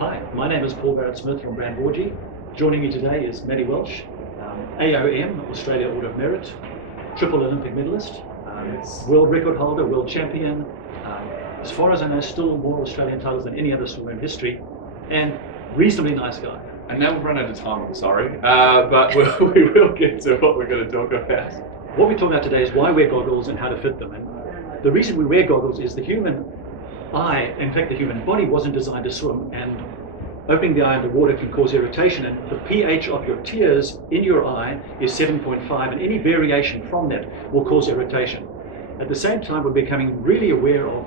Hi, my name is Paul Barrett-Smith from brand Vorgee. Joining me today is Matt Welsh, AOM, Australia Order of Merit, triple Olympic medalist, world record holder, world champion, as far as I know still more Australian titles than any other swimmer in history, and reasonably nice guy. And now we've run out of time, I'm sorry, but we will get to what we're going to talk about. What we're talking about today is why wear goggles and how to fit them. And the reason we wear goggles is the human eye, in fact the human body, wasn't designed to swim, and opening the eye underwater can cause irritation, and the pH of your tears in your eye is 7.5, and any variation from that will cause irritation. At the same time, we're becoming really aware of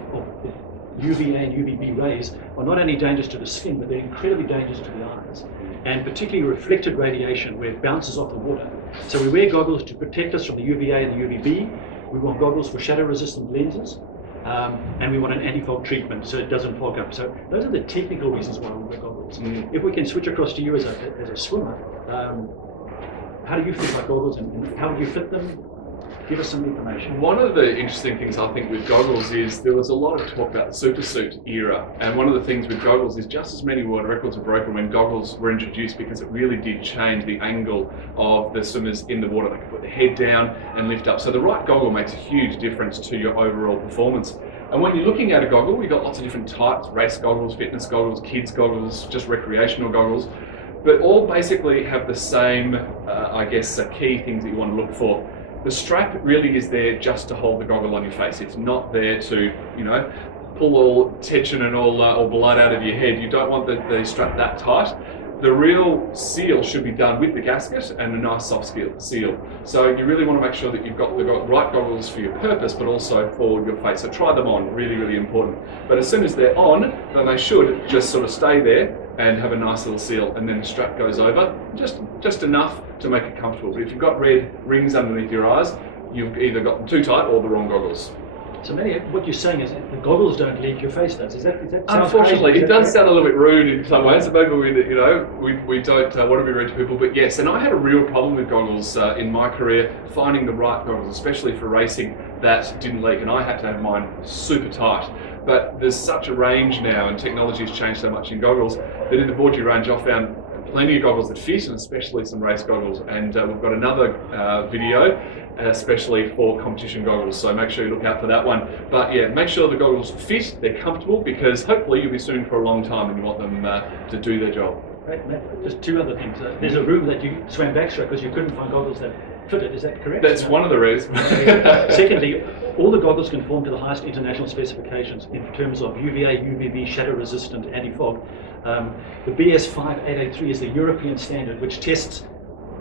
UVA and UVB rays are not only dangerous to the skin, but they're incredibly dangerous to the eyes, and particularly reflected radiation where it bounces off the water. So we wear goggles to protect us from the UVA and the UVB. We want goggles for shadow-resistant lenses, and we want an anti-fog treatment so it doesn't fog up. So those are the technical reasons why we wear goggles. If we can switch across to you as a swimmer, how do you feel about goggles and how do you fit them? Give us some information. One of the interesting things I think with goggles is there was a lot of talk about the super suit era, and one of the things with goggles is just as many world records were broken when goggles were introduced, because it really did change the angle of the swimmers in the water. They could put their head down and lift up. So the right goggle makes a huge difference to your overall performance. And when you're looking at a goggle, we've got lots of different types: race goggles, fitness goggles, kids goggles, just recreational goggles, but all basically have the same, I guess, key things that you want to look for. The strap really is there just to hold the goggle on your face. It's not there to, pull all tension and all blood out of your head. You don't want the strap that tight. The real seal should be done with the gasket and a nice soft seal. So you really want to make sure that you've got the right goggles for your purpose, but also for your face. So try them on, really, really important. But as soon as they're on, then they should just sort of stay there and have a nice little seal, and then the strap goes over, just enough to make it comfortable. But if you've got red rings underneath your eyes, you've either got them too tight or the wrong goggles. So Manny, what you're saying is that the goggles don't leak, your face does. Is that Unfortunately, it does sound a little bit rude in some ways. Maybe we don't want to be rude to people, but yes. And I had a real problem with goggles in my career, finding the right goggles, especially for racing, that didn't leak, and I had to have mine super tight. But there's such a range now, and technology has changed so much in goggles, that in the Vorgee range I found plenty of goggles that fit, and especially some race goggles. And we've got another video especially for competition goggles, so make sure you look out for that one. But yeah, make sure the goggles fit, they're comfortable, because hopefully you'll be swimming for a long time and you want them to do their job. Right, just two other things. There's a room that you swam backstroke because you couldn't find goggles that fitted, is that correct? That's one of the reasons. Secondly, all the goggles conform to the highest international specifications in terms of UVA, UVB, shadow resistant, anti-fog. The BS 5883 is the European standard, which tests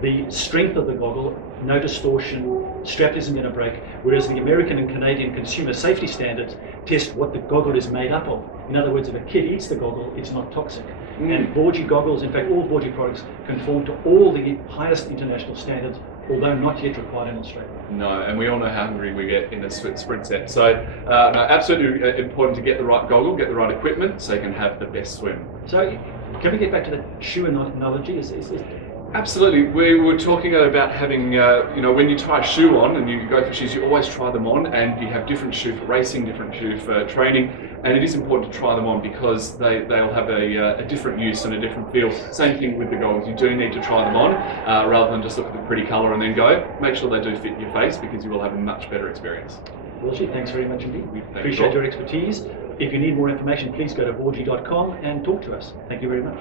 the strength of the goggle, no distortion, strap isn't going to break, whereas the American and Canadian consumer safety standards test what the goggle is made up of. In other words, if a kid eats the goggle, it's not toxic. And Vorgee goggles, in fact all Vorgee products, conform to all the highest international standards, although not yet required in Australia. No, and we all know how hungry we get in a sprint set. So no, absolutely important to get the right goggle, get the right equipment, so you can have the best swim. So can we get back to the shoe analogy? Absolutely. We were talking about having, when you tie a shoe on and you go for shoes, you always try them on, and you have different shoe for racing, different shoe for training, and it is important to try them on because they'll have a different use and a different feel. Same thing with the goggles. You do need to try them on rather than just look at the pretty colour and then go. Make sure they do fit your face, because you will have a much better experience. Vorgee, thanks very much indeed. We appreciate your expertise. If you need more information, please go to vorgee.com and talk to us. Thank you very much.